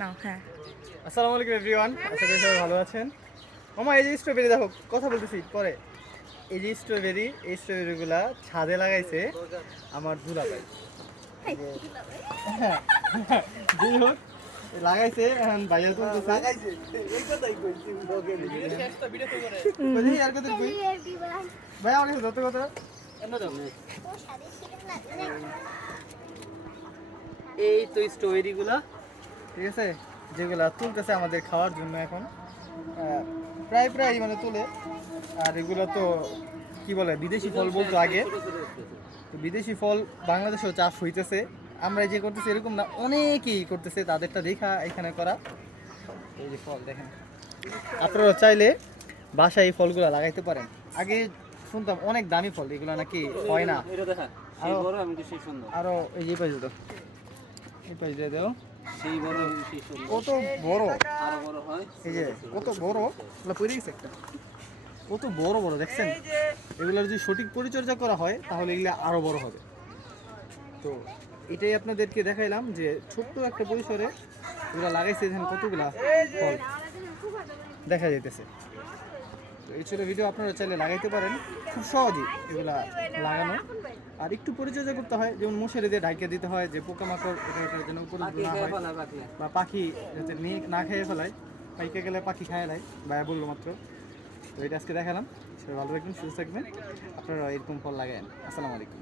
নাও হ্যাঁ। আসসালামু আলাইকুম এভরিওয়ান আশা করি সবাই ভালো আছেন। মামা এই যে স্ট্রবেরি দেখো কথা বলতেছি পরে। এই যে স্ট্রবেরি এই স্ট্রবেরিগুলা ছাদে লাগাইছে আমার দুলাভাই। হ্যাঁ, যাই হোক লাগাইছে এখন বাইরে তুলতেছে। বলি, আর কত কই? ভাই আমার কাছে যত কথা। এই তো স্ট্রবেরি গুলা ঠিক আছে? যেগুলা তুলতেছে আমাদের খাওয়ার জন্য এখন। প্রায় প্রায় মানে তুলে। আর এগুলো তো কি বলে বিদেশি ফল বলতো আগে। তো বিদেশি ফল বাংলাদেশেও চাষ হইতেছে। আমরা যে করতেছি এরকম না অনেকেই করতেছে তাদেরটা দেখা এখানে করা। এই যে ফল দেখেন। আপনারা চাইলে বাসায় এই ফলগুলো লাগাইতে পারেন। আগে শুনতাম অনেক দামি ফল এগুলো নাকি হয় না। আরও এই যে পাইছে তো এই পাইছে দাও। সেই বড় এমনকি সেই সুন্দর কত বড়? আরও বড় হয় এই যে কত বড়? এগুলো পড়ে গেছে একটা। কত বড় বড় দেখছেন? এগুলোর যদি সঠিক পরিচর্যা করা হয় তাহলে এগুলো আরও বড় হবে। তো এটাই আপনাদেরকে দেখাইলাম যে ছোট্ট একটা পরিসরে এগুলো লাগাইছে দেখেন কতগুলা ফল। দেখা যাইতেছে। তো এই ছিল ভিডিও আপনারা চাইলে লাগাইতে পারেন। খুব সহজেই এগুলা লাগানো। আর একটু পরিচর্যা করতে হয় যেমন মশারি দিয়ে ঢাকিয়ে দিতে হয় যে পোকামাকড় এটা যেন না হয় বা পাখি যাতে নিয়ে না খেয়ে ফেলায় পাইকে গেলে পাখি খায় দেয় ভাইয়া বলল মাত্র। তো এটা আজকে দেখালাম সবাই ভালো থাকবেন সুস্থ থাকবেন আপনারা এরকম ফল লাগায়েন। আসসালামু আলাইকুম।